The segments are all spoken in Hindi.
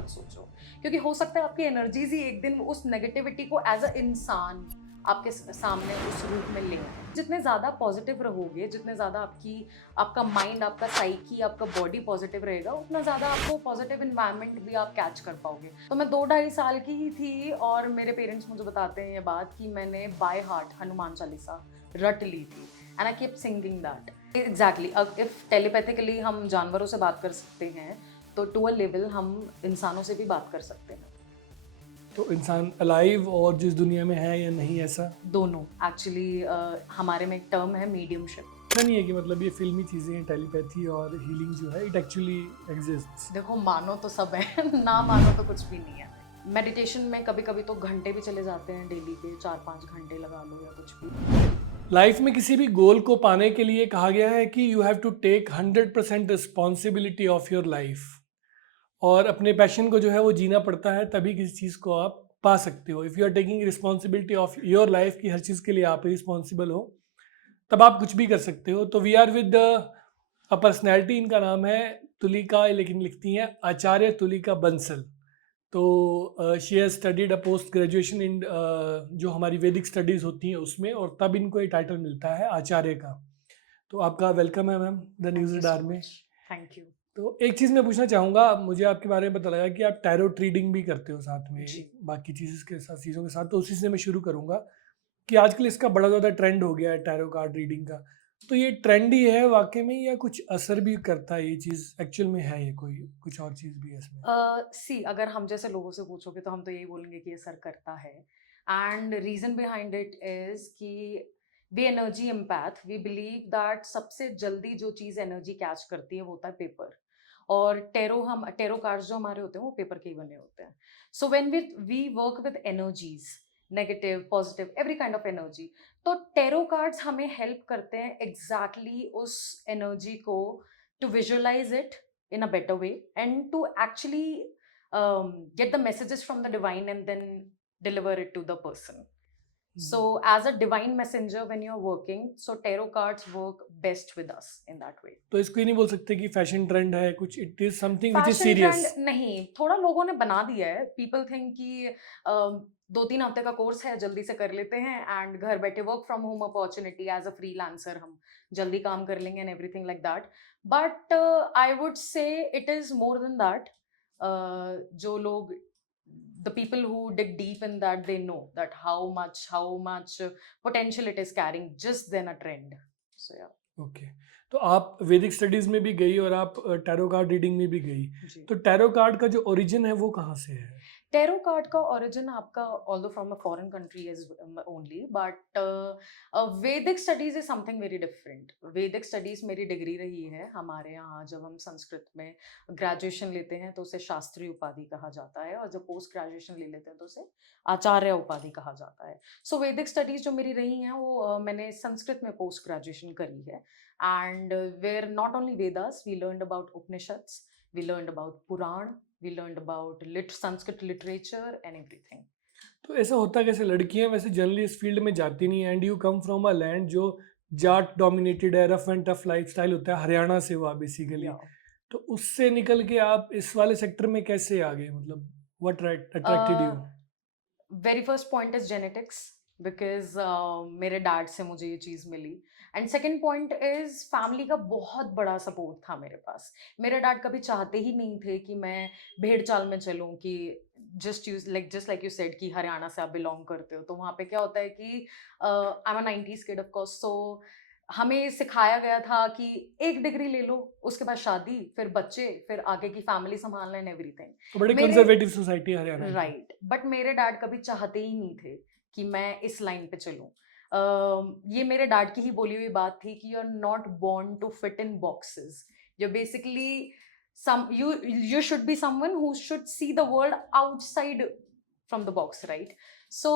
मत सोचो, क्योंकि हो सकता है आपकी एनर्जीज ही एक दिन उस नेगेटिविटी को एज अ इंसान आपके सामने उस रूप में ले आए। जितने ज़्यादा पॉजिटिव रहोगे, जितने ज़्यादा आपका माइंड, आपका साइकी, आपका बॉडी पॉजिटिव रहेगा, उतना ज़्यादा आपको पॉजिटिव इन्वायरमेंट भी आप कैच कर पाओगे। तो मैं 2 ढाई साल की ही थी और मेरे पेरेंट्स मुझे बताते हैं ये बात कि मैंने बाय हार्ट हनुमान चालीसा रट ली थी and I keep singing that. Exactly, अब इफ टेलीपैथिकली हम जानवरों से बात कर सकते हैं तो टू अ लेवल हम इंसानों से भी बात कर सकते हैं। तो इंसान अलाइव और जिस दुनिया में है या नहीं, ऐसा दोनों एक्चुअली, हमारे में एक टर्म है मीडियमशिप। ऐसा नहीं है कि मतलब ये फिल्मी चीज़ें हैं, टेलीपैथी और हीलिंग जो है इट एक्चुअली एग्जिस्ट्स। देखो, मानो तो सब है ना मानो तो कुछ भी नहीं है। मेडिटेशन में कभी कभी तो घंटे भी चले जाते हैं, डेली के 4-5 घंटे लगा लो या कुछ भी। लाइफ में किसी भी गोल को पाने के लिए कहा गया है कि you have to take 100% responsibility of your life, और अपने पैशन को जो है वो जीना पड़ता है, तभी किसी चीज़ को आप पा सकते हो। If you are taking responsibility of your life की हर चीज़ के लिए आप रिस्पॉन्सिबल हो, तब आप कुछ भी कर सकते हो। तो we are with a personality, इनका नाम है तुलिका, लेकिन लिखती हैं आचार्य तुलिका बंसल। तो she has studied a post graduation in जो हमारी वैदिक स्टडीज़ होती हैं उसमें, और तब इनको ये टाइटल मिलता है आचार्य का। तो आपका वेलकम है ma'am the thank news you radar so में। मच। Thank you. तो एक चीज़ मैं पूछना चाहूँगा, मुझे आपके बारे में पता लगा कि आप टैरो रीडिंग भी करते हो साथ में, जी। बाकी चीज़ों के साथ। तो उसी से मैं शुरू करूँगा कि आजकल इसका बड़ा ज़्यादा ट्रेंड हो गया है टैरो कार्ड रीडिंग का। तो ये ट्रेंड ही है वाक़ई में, या कुछ असर भी करता है ये चीज़, एक्चुअल में है ये कोई कुछ और चीज़ भी है इसमें? सी, अगर हम जैसे लोगों से पूछोगे तो हम तो यही बोलेंगे कि असर करता है। And reason behind it is कि we energy empath, we believe that सबसे जल्दी जो चीज एनर्जी कैच करती है वो होता है पेपर। और टेरो कार्ड्स जो हमारे होते हैं वो पेपर के ही बने होते हैं। So when we work with energies, negative positive every kind of energy, तो टेरो कार्ड्स हमें हेल्प करते हैं उस एनर्जी को to visualize it in a better way and to actually get the messages from the divine and then deliver it to the person. So as a divine messenger when you're working, so tarot cards work best with us in that way. तो इसको ये नहीं बोल सकते कि फैशन ट्रेंड है कुछ, it is something which is fashion serious. Trend नहीं, थोड़ा लोगों ने बना दिया है। पीपल थिंक कि 2-3 हफ्ते का कोर्स है, जल्दी से कर लेते हैं एंड घर बैठे work from home opportunity as a freelancer हम जल्दी काम कर लेंगे and everything like that. But I would say it is more than that. जो लोग, the people who dig deep in that, they know that how much potential it is carrying just then a trend. So yeah. Okay. तो आप वैदिक स्टडीज़ में भी गई और आप टैरो कार्ड रीडिंग में भी गई। जी। तो टैरो कार्ड का जो ओरिजिन है वो कहाँ से है? टेरो कार्ड का ओरिजिन आपका although from a foreign country is only, but Vedic studies is something very different. Vedic studies मेरी डिग्री रही है हमारे यहाँ। जब हम संस्कृत में ग्रेजुएशन लेते हैं तो उसे शास्त्री उपाधि कहा जाता है, और जब पोस्ट ग्रेजुएशन ले लेते हैं तो उसे आचार्य उपाधि कहा जाता है। सो वैदिक स्टडीज जो मेरी रही हैं वो मैंने संस्कृत में पोस्ट ग्रेजुएशन करी है। And where not only Vedas, we learned about Upanishads, we learned about Puran, we learned about Sanskrit literature and everything. तो ऐसा होता कैसे, लड़कियां वैसे जनरली इस फील्ड में जाती नहीं, and you come from a land जो जाट डोमिनेटेड है, रफ एंड टफ लाइफस्टाइल होता है, हरियाणा से हुआ बेसिकली। Yeah. तो उससे निकल के आप इस वाले सेक्टर में कैसे आ गए, मतलब what attracted you? Uh, very first point is genetics, because मेरे डैड से मुझे ये चीज़ मिली। And second point is family का बहुत बड़ा सपोर्ट था मेरे पास। मेरे डैड कभी चाहते ही नहीं थे कि मैं भेड़ चाल में चलूँ, कि जस्ट लाइक यू सेड कि हरियाणा से आप बिलोंग करते हो, तो वहाँ पे क्या होता है कि I am a 90s kid of course. So हमें सिखाया गया था कि एक डिग्री ले लो, उसके बाद शादी, फिर बच्चे, फिर आगे की फैमिली संभालना एंड एवरीथिंग। तो बड़े मेरे कंजर्वेटिव सोसाइटी है हरियाणा की। राइट, बट मेरे डैड कभी चाहते ही नहीं थे कि मैं इस लाइन पे चलूं। ये मेरे डैड की ही बोली हुई बात थी कि you are not born to fit in boxes, you basically some you should be someone who should see the world outside from the box, right. So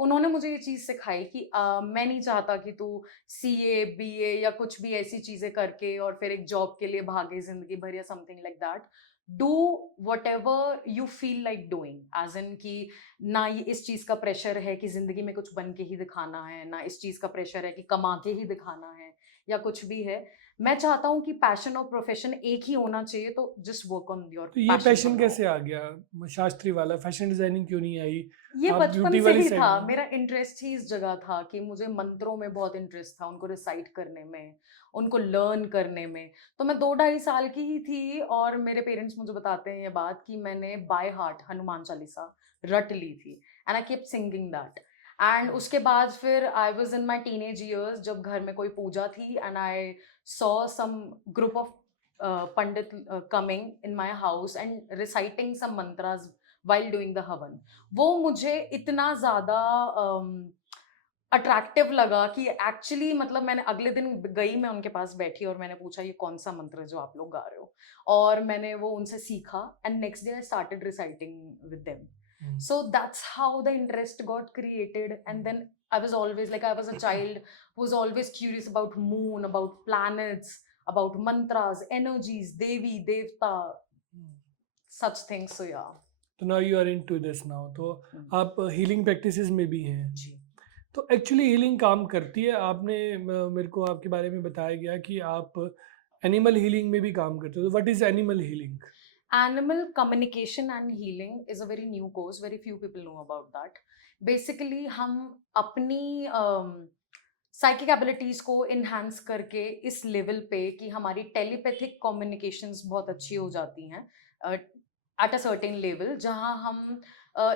उन्होंने मुझे ये चीज़ सिखाई कि मैं नहीं चाहता कि तू CA BA या कुछ भी ऐसी चीज़ें करके और फिर एक जॉब के लिए भागे जिंदगी भर या something like that. Do whatever you feel like doing, as in कि ना ये इस चीज़ का प्रेशर है कि जिंदगी में कुछ बन के ही दिखाना है, ना इस चीज़ का प्रेशर है कि कमा के ही दिखाना है। या कुछ भी है, मैं चाहता हूँ कि पैशन और प्रोफेशन एक ही होना चाहिए, तो जस्ट वर्क ऑन योर तो ये पैशन फॉर पैशन नाउ। कैसे आ गया शास्त्री वाला? फैशन डिजाइनिंग क्यों नहीं आई? ये आप बचपन ब्यूटी से वाली ही साइड था, में? मेरा इंटरेस्ट ही इस जगह था कि मुझे मंत्रों में बहुत इंटरेस्ट था, उनको रिसाइट करने में, उनको लर्न करने में। तो मैं 2 ढाई साल की ही थी और मेरे पेरेंट्स मुझे बताते हैं ये बात कि मैंने बाय हार्ट हनुमान चालीसा रट ली थी, and I keep singing that. And उसके बाद फिर I was in my teenage years, जब घर में कोई पूजा थी and I saw some group of pandit coming in my house and reciting some mantras while doing the हवन। वो मुझे इतना ज़्यादा अट्रैक्टिव लगा कि एक्चुअली मतलब मैंने अगले दिन गई, मैं उनके पास बैठी और मैंने पूछा ये कौन सा मंत्र है जो आप लोग गा रहे हो, और मैंने वो उनसे सीखा and next day I started reciting with them. So that's how the interest got created, and then I was always like, I was a child who was always curious about moon, about planets, about mantras, energies, devi devta, such things. So yeah। तो now you are into this now, तो आप हीलिंग प्रैक्टिसेस में भी हैं। जी। तो एक्चुअली हीलिंग काम करती है? आपने मेरे को आपके बारे में बताया गया कि आप एनिमल हीलिंग में भी काम करते हो, तो what is animal healing? Animal communication and healing is a very new course. Very few people know about that. Basically, हम अपनी साइकिक एबिलिटीज को इन्हांस करके इस लेवल पे कि हमारी टेलीपैथिक कम्युनिकेशंस बहुत अच्छी हो जाती हैं एट अ सर्टेन लेवल, जहाँ हम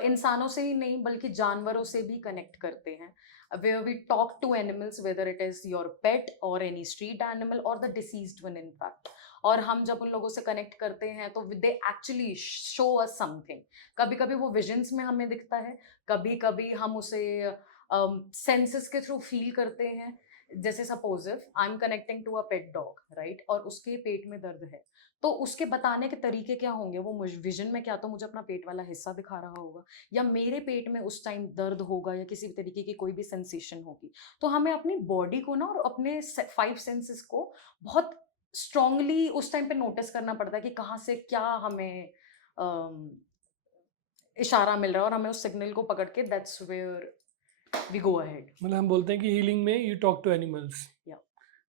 इंसानों से ही नहीं बल्कि जानवरों से भी कनेक्ट करते हैं, where we talk to animals, whether it is your pet or any street animal or the deceased one in fact। और हम जब उन लोगों से कनेक्ट करते हैं तो they actually show us something. कभी कभी वो विजन्स में हमें दिखता है, कभी कभी हम उसे सेंसेस के थ्रू फील करते हैं। जैसे suppose if I am connecting to a pet dog, right, और उसके पेट में दर्द है, तो उसके बताने के तरीके क्या होंगे? वो विजन में क्या तो मुझे अपना पेट वाला हिस्सा दिखा रहा होगा, या मेरे पेट में उस टाइम दर्द होगा, या किसी भी तरीके की कोई भी सेंसेशन होगी। तो हमें अपनी बॉडी को ना और अपने 5 सेंसेस को बहुत स्ट्रांगली उस टाइम पे नोटिस करना पड़ता है कि कहाँ से क्या हमें अम, इशारा मिल रहा है, और हमें उस सिग्नल को पकड़ के that's where we go ahead. मतलब हम बोलते हैं कि हीलिंग में यू टॉक टू एनिमल्स, या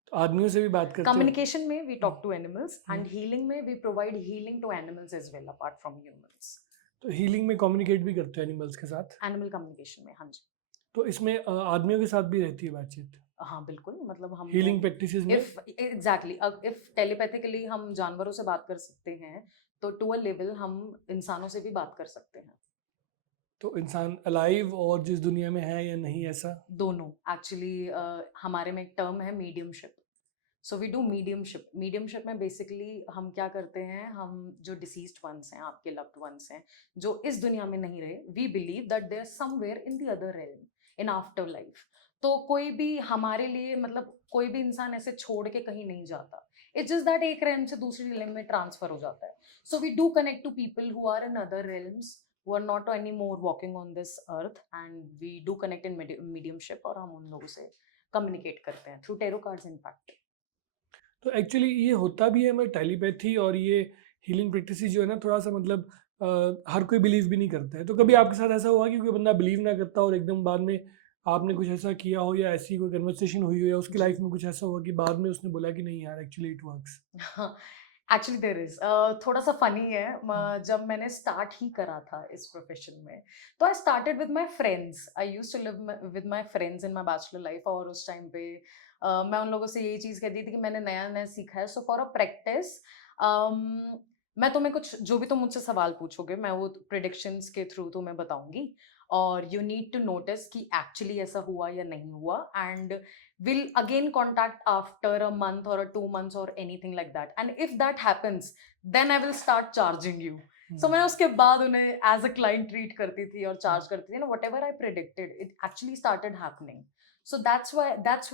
तो आदमियों से भी बात करते हो? कम्युनिकेशन में we talk to animals, hmm. And healing में we provide healing to animals as well apart from humans. तो हीलिंग में कम्युनिकेट भी करते हो एनिमल्स के साथ? एनिमल कम्युनिकेशन में, हाँ जी। तो इसमें आदमियों के साथ भी रहती है बातचीत हाँ बिल्कुल, मतलब हम हीलिंग प्रैक्टिसेस में? इफ एग्जैक्टली इफ टेलीपैथिकली हम जानवरों से बात कर सकते हैं, तो टू अ लेवल हम इंसानों से भी बात कर सकते हैं। तो इंसान अलाइव और जिस दुनिया में है या नहीं, ऐसा? दोनों एक्चुअली। हमारे में एक टर्म है mediumship. So we do mediumship. Mediumship में बेसिकली हम क्या करते हैं, हम जो डिसीज्ड वंस हैं, आपके लव्ड वंस हैं, जो इस दुनिया में नहीं रहे, we believe that they are somewhere in the other realm, in after life. तो कोई भी हमारे लिए, मतलब कोई भी इंसान ऐसे छोड़ के कहीं नहीं जाता। इट्स जस्ट दैट एक रेल्म से दूसरी रेल्म में ट्रांसफर हो जाता है। So we do connect to people who are in other realms, who are not anymore walking on this earth, and we do connect in mediumship, और हम उन लोगों से कम्युनिकेट करते हैं थ्रू टेरो कार्ड्स इनफैक्ट। तो एक्चुअली ये होता भी है, मैं टेलीपैथी और ये हीलिंग प्रैक्टिस जो है ना, थोड़ा सा मतलब हर कोई बिलीव भी नहीं करता है। तो कभी आपके साथ ऐसा हुआ कि कोई बंदा बिलीव ना करता और एकदम बाद में आपने कुछ ऐसा किया हो, या ऐसी कोई कन्वर्सेशन हुई हो, या उसकी लाइफ में कुछ ऐसा हुआ कि बाद में उसने बोला कि नहीं यार actually it works? Actually there is, थोड़ा सा फनी है। जब मैंने स्टार्ट ही करा था इस प्रोफेशन में, तो I started with my friends. I used to live with my friends in my bachelor life, और उस टाइम पे मैं उन लोगों से यही चीज़ कहती थी कि मैंने नया नया सीखा है। सो फॉर अ प्रैक्टिस मैं तुम्हें कुछ, जो भी तुम मुझसे सवाल पूछोगे, मैं वो प्रिडिक्शंस के थ्रू तुम्हें बताऊंगी, और यू नीड टू नोटिस कि एक्चुअली ऐसा हुआ या नहीं हुआ, and we'll again contact after a month or 2 months or anything like that, and if that happens then I will start charging you। So मैं उसके बाद उन्हें as a client treat करती थी और charge करती थी ना, whatever I predicted it actually started happening। So that's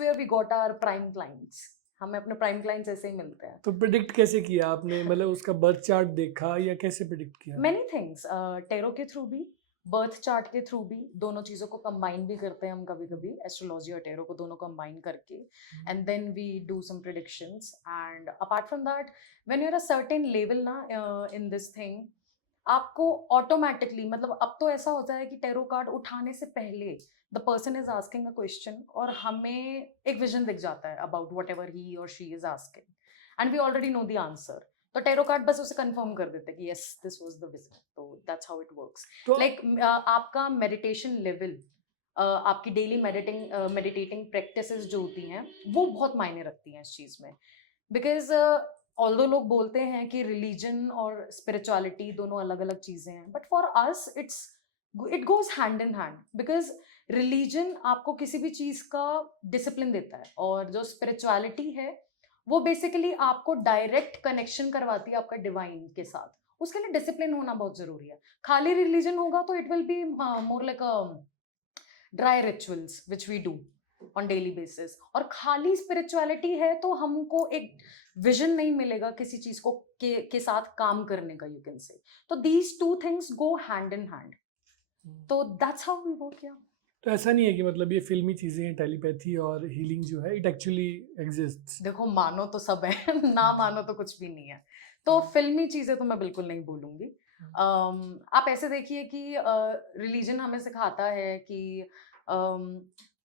where we got our prime clients। हमें अपने prime clients ऐसे ही मिलते हैं। तो प्रिडिक्ट कैसे किया आपने? मतलब उसका बर्थ चार्ट देखा या कैसे प्रिडिक्ट किया? Many things, टेरो के थ्रू भी, बर्थ चार्ट के थ्रू भी, दोनों चीज़ों को कंबाइन भी करते हैं हम कभी कभी, एस्ट्रोलॉजी और टेरो को दोनों कंबाइन करके, and then we do some predictions. And apart from that, when you are a certain level ना इन दिस थिंग, आपको ऑटोमेटिकली, मतलब अब तो ऐसा होता है कि टैरो कार्ड उठाने से पहले the person is asking a question और हमें एक विजन दिख जाता है अबाउट वट एवर ही और she is asking and we already know the answer. तो टैरो कार्ड बस उसे कंफर्म कर देते हैं कि yes this was the vision. तो दैट्स हाउ इट वर्क्स। तो लाइक आपका मेडिटेशन लेवल, आपकी डेली मेडिटेटिंग प्रैक्टिसेस जो होती हैं वो बहुत मायने रखती हैं इस चीज में। बिकॉज ऑल्दो लोग बोलते हैं कि रिलीजन और स्पिरिचुअलिटी दोनों अलग अलग चीजें हैं, but for us it goes hand in hand. Because religion आपको किसी भी चीज का डिसिप्लिन देता है और जो स्पिरिचुअलिटी है वो बेसिकली आपको डायरेक्ट कनेक्शन करवाती है आपका डिवाइन के साथ। उसके लिए डिसिप्लिन होना बहुत जरूरी है। खाली रिलीजन होगा तो it will be more like dry rituals which we do on daily basis, और खाली स्पिरिचुअलिटी है तो हमको एक विजन नहीं मिलेगा किसी चीज को के साथ काम करने का, यू कैन से। तो these two things go hand in hand. तो दैट्स हाउ वी वर्क। या तो ऐसा नहीं है कि मतलब ये फिल्मी चीज़ें हैं, टेलीपैथी और हीलिंग जो है इट एक्चुअली एग्जिस्ट्स। देखो, मानो तो सब है ना मानो तो कुछ भी नहीं है। तो फिल्मी चीजें तो मैं बिल्कुल नहीं बोलूंगी। आप ऐसे देखिए कि रिलीजन हमें सिखाता है कि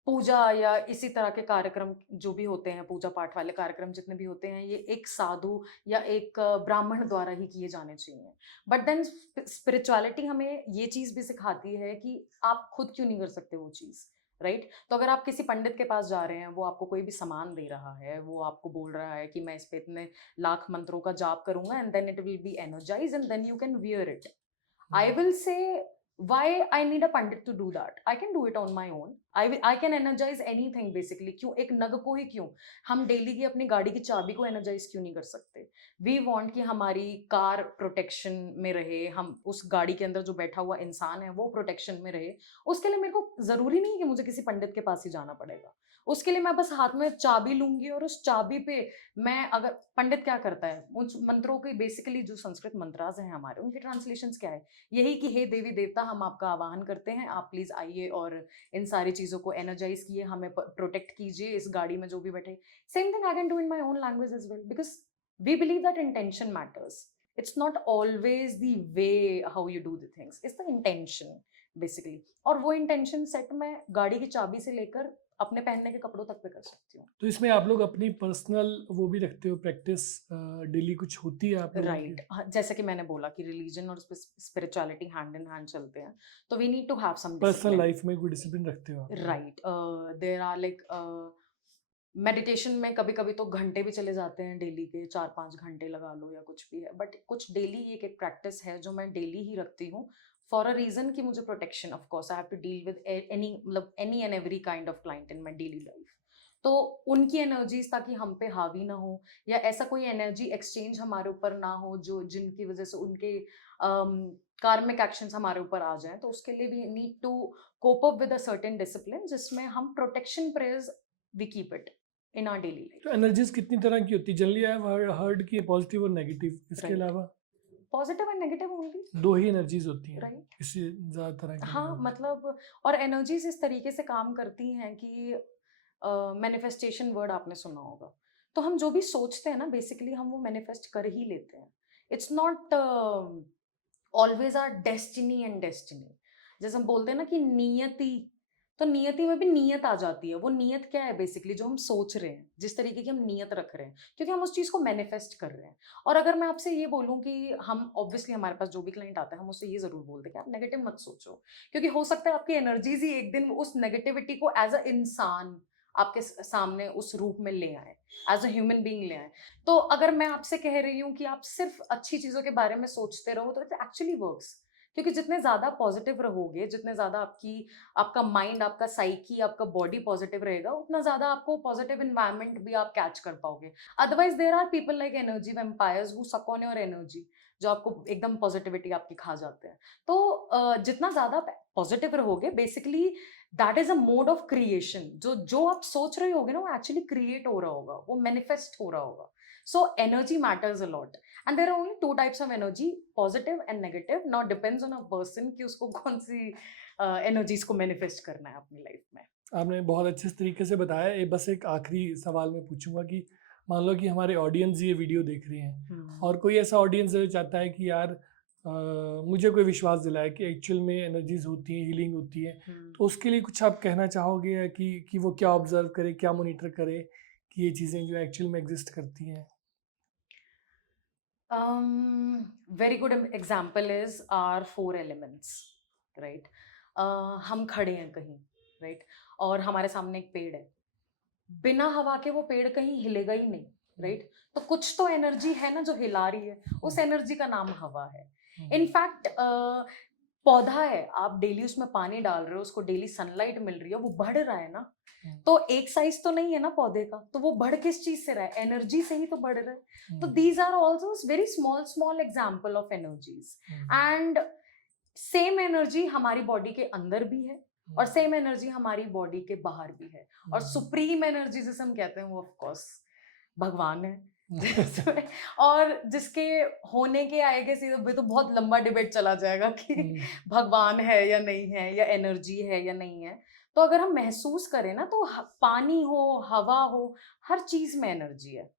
पूजा या इसी तरह के कार्यक्रम जो भी होते हैं, पूजा पाठ वाले कार्यक्रम जितने भी होते हैं, ये एक साधु या एक ब्राह्मण द्वारा ही किए जाने चाहिए। बट देन स्पिरिचुअलिटी हमें ये चीज भी सिखाती है कि आप खुद क्यों नहीं कर सकते वो चीज, राइट? तो अगर आप किसी पंडित के पास जा रहे हैं, वो आपको कोई भी सामान दे रहा है, वो आपको बोल रहा है कि मैं इस पे इतने लाख मंत्रों का जाप करूंगा and then it will be energize and then you can wear it, I will say, why I need a pandit to do that? I can do it on my own. I can energize anything basically. क्यों एक नग को ही क्यों हम डेली की अपनी गाड़ी की चाबी को एनर्जाइज क्यों नहीं कर सकते? We want कि हमारी कार प्रोटेक्शन में रहे, हम उस गाड़ी के अंदर जो बैठा हुआ इंसान है वो प्रोटेक्शन में रहे। उसके लिए मेरे को जरूरी नहीं है कि मुझे किसी पंडित के पास ही जाना पड़ेगा। उसके लिए मैं बस हाथ में चाबी लूंगी और उस चाबी पे मैं, अगर पंडित क्या करता है, उन मंत्रों के बेसिकली जो संस्कृत मंत्रास हैं हमारे, उनके ट्रांसलेशंस क्या है? यही कि हे देवी देवता, हम आपका आवाहन करते हैं, आप प्लीज आइए और इन सारी चीजों को एनर्जाइज कीजिए, हमें प्रोटेक्ट कीजिए, इस गाड़ी में जो भी बैठे। Same thing I can do in my own language as well, because we believe that intention matters. It's not always the way how you do the things, it's the intention basically. और वो इंटेंशन सेट मैं गाड़ी की चाबी से लेकर अपने पहनने के कपड़ों तक पे कर सकती हूँ। तो इसमें आप लोग अपनी पर्सनल वो भी रखते हो प्रैक्टिस, डेली कुछ होती है आप लोगों की? राइट, जैसे कि मैंने बोला कि रिलीजन और स्पिरिचुअलिटी हैंड इन हैंड चलते हैं, तो we need to have some personal discipline. Life में कोई डिसिप्लिन रखते हो आप? Right, there are like meditation में कभी कभी तो घंटे भी चले जाते हैं, डेली के 4-5 घंटे लगा लो या कुछ भी है, बट कुछ डेली एक एक प्रैक्टिस है जो मैं डेली ही रखती हूँ फॉर अ रीजन कि मुझे protection, of course I have to deal with any, मतलब any and every kind of client in my daily life. तो उनकी एनर्जीज ताकि हम पे हावी ना हो, या ऐसा कोई एनर्जी एक्सचेंज हमारे ऊपर ना हो जो जिनकी वजह से उनके कार्मिक एक्शंस हमारे ऊपर आ जाएं, तो उसके लिए we need to cope up with a certain discipline जिसमें हम protection prayers we keep it in our daily तो लाइफ। एनर्जीज कितनी तरह की होती है जनरली? आई हैव हर्ड कि पॉजिटिव और नेगेटिव, इसके Right. अलावा पॉजिटिव एंड नेगेटिव ओनली। दो ही एनर्जीज होती हैं, राइट, इससे ज़्यादा तरह की हाँ, नहीं होती। मतलब और एनर्जीज इस तरीके से काम करती हैं कि मैनिफेस्टेशन वर्ड आपने सुना होगा। तो हम जो भी सोचते हैं ना, बेसिकली हम वो मैनिफेस्ट कर ही लेते हैं। It's not always are destiny and destiny. जैसे हम बोलते हैं ना कि नियति, तो नियति में भी नियत आ जाती है। वो नियत क्या है? बेसिकली जो हम सोच रहे हैं, जिस तरीके की हम नियत रख रहे हैं, क्योंकि हम उस चीज को मैनिफेस्ट कर रहे हैं। और अगर मैं आपसे ये बोलूं कि हम ऑब्वियसली, हमारे पास जो भी क्लाइंट आता है, हम उससे ये जरूर बोलते हैं कि आप नेगेटिव मत सोचो, क्योंकि हो सकता है आपकी एनर्जीज ही एक दिन उस नेगेटिविटी को एज अ इंसान आपके सामने उस रूप में ले आए, एज अ ह्यूमन बीइंग ले आए। तो अगर मैं आपसे कह रही हूँ कि आप सिर्फ अच्छी चीजों के बारे में सोचते रहो, तो इट एक्चुअली वर्क्स। क्योंकि जितने ज्यादा पॉजिटिव रहोगे, जितने ज्यादा आपका माइंड, आपका साइकी, आपका बॉडी पॉजिटिव रहेगा, उतना ज्यादा आपको पॉजिटिव एनवायरनमेंट भी आप कैच कर पाओगे। Otherwise there are people like energy vampires who suck on your energy, जो आपको एकदम पॉजिटिविटी आपकी खा जाते हैं। तो जितना ज्यादा पॉजिटिव रहोगे, basically that is a mode of creation. जो आप सोच रहे होगे ना, वो एक्चुअली क्रिएट हो रहा होगा, वो मैनिफेस्ट हो रहा होगा। So energy matters a lot, and there are only 2 types of energy, positive and negative. Now depends on a person कि उसको कौन सी एनर्जीज को मैनिफेस्ट करना है अपनी लाइफ में। आपने बहुत अच्छे तरीके से बताया। बस एक आखिरी सवाल मैं पूछूंगा कि मान लो कि हमारे ऑडियंस ये वीडियो देख रहे हैं और कोई ऐसा ऑडियंस है जो चाहता है कि यार मुझे कोई विश्वास दिलाया कि एक्चुअल में एनर्जीज होती हैं, हीलिंग होती है, तो उसके लिए कुछ आप कहना चाहोगे या कि वो क्या ऑब्जर्व करे, क्या मॉनिटर करे कि ये चीज़ें जो एक्चुअल में एग्जिस्ट करती हैं? Very good example is our four elements, right? हम खड़े हैं कहीं, right? और हमारे सामने एक पेड़ है, बिना हवा के वो पेड़ कहीं हिलेगा ही नहीं, राइट? तो कुछ तो एनर्जी है ना जो हिला रही है, उस एनर्जी का नाम हवा है। इनफैक्ट पौधा है, आप डेली उसमें पानी डाल रहे हो, उसको डेली सनलाइट मिल रही है, वो बढ़ रहा है ना, तो एक साइज तो नहीं है ना पौधे का, तो वो बढ़ किस चीज से रहा है? एनर्जी से ही तो बढ़ रहा है। तो these are also very small small example of energies, and same energy हमारी बॉडी के अंदर भी है और सेम एनर्जी हमारी बॉडी के बाहर भी है। और सुप्रीम एनर्जी जिसे हम कहते हैं वो ऑफ कोर्स भगवान है। और जिसके होने के आएगे सीधे तो बहुत लंबा डिबेट चला जाएगा कि भगवान है या नहीं है, या एनर्जी है या नहीं है। तो अगर हम महसूस करें ना, तो पानी हो, हवा हो, हर चीज में एनर्जी है।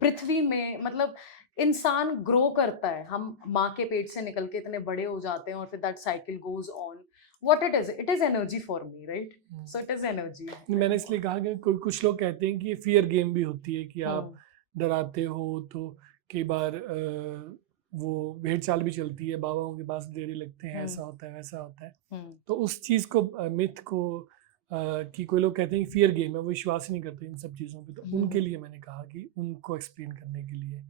पृथ्वी में, मतलब इंसान ग्रो करता है, हम माँ के पेट से निकल के इतने बड़े हो जाते हैं और फिर that cycle goes on. What it is energy for me, right? So it is energy. मैंने इसलिए कहा कि कुछ लोग कहते हैं कि ये फियर गेम भी होती है कि आप डराते हो तो कई बार वो भेड़ चाल भी चलती है, बाबाओं के पास डेरे लगते हैं, ऐसा होता है वैसा होता है। तो उस चीज़ को, मिथ को, कि कोई लोग कहते हैं कि फियर गेम है, वो विश्वास नहीं करते इन सब चीज़ों पे, तो उनके लिए मैंने कहा कि उनको एक्सप्लेन करने के लिए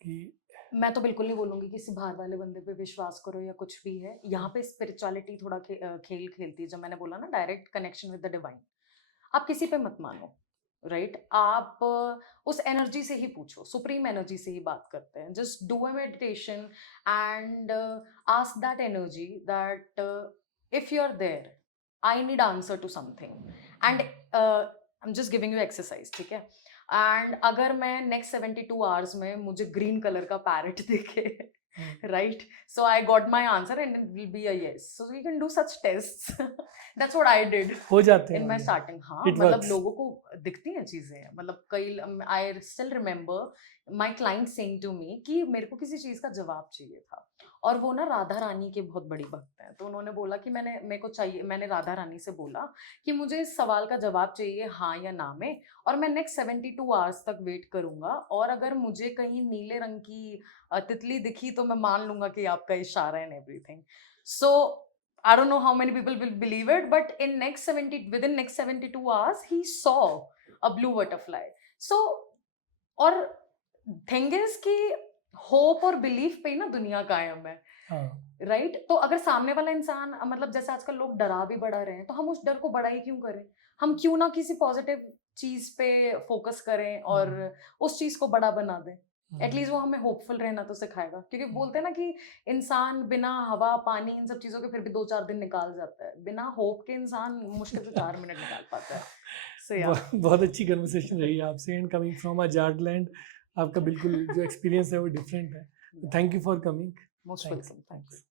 कि मैं तो बिल्कुल नहीं बोलूंगी कि किसी बाहर वाले बंदे पे विश्वास करो या कुछ भी है। यहाँ पे स्पिरिचुअलिटी थोड़ा खेल खेलती है। जब मैंने बोला ना direct connection with the divine, आप किसी पे मत मानो, राइट? आप उस एनर्जी से ही पूछो, सुप्रीम एनर्जी से ही बात करते हैं। Just do a meditation and ask that energy that if you are there, I need answer to something, and I am just giving you exercise, ठीक है? एंड अगर मैं नेक्स्ट 72 आवर्स में मुझे ग्रीन कलर का पैरेट दिखे, right, so I got my answer and it will be a yes. So you can do such test, that's what I did हो जाते हैं इन माय स्टार्टिंग। हाँ, It मतलब works. लोगों को दिखती हैं चीजें, मतलब कई, I still remember my client saying to me कि मेरे को किसी चीज का जवाब चाहिए था, और वो ना राधा रानी के बहुत बड़ी भक्त हैं। तो उन्होंने बोला कि मेरे को चाहिए, मैंने राधा रानी से बोला कि मुझे इस सवाल का जवाब चाहिए हाँ या ना में, और मैं नेक्स्ट 72 आवर्स तक वेट करूंगा, और अगर मुझे कहीं नीले रंग की तितली दिखी तो मैं मान लूंगा कि आपका इशारा and everything. So I don't know how many people will believe it, but within next 72 hours, he saw a blue butterfly. So, और थिंग इज कि होप और बिलीफ पे ही ना दुनिया कायम है, राइट? तो अगर सामने वाला इंसान, मतलब जैसे आजकल लोग डरा भी बढ़ा रहे हैं, तो हम उस डर को बड़ा ही क्यों करें? हम क्यों ना किसी पॉजिटिव चीज पे फोकस करें और उस चीज को बड़ा बना दें। एटलीस्ट वो हमें होपफुल रहना तो सिखाएगा, क्योंकि बोलते हैं ना कि इंसान बिना हवा, पानी, इन सब चीजों के फिर भी 2-4 दिन निकाल जाता है। बिना होप के इंसान मुश्किल से 4 मिनट निकाल पाता है। So, yeah. बहुत अच्छी कन्वर्सेशन रही आपसे, एंड कमिंग फ्रॉम अ जार्डलैंड, आपका बिल्कुल जो एक्सपीरियंस है वो डिफरेंट है। Thank you for coming. Most welcome. Thanks.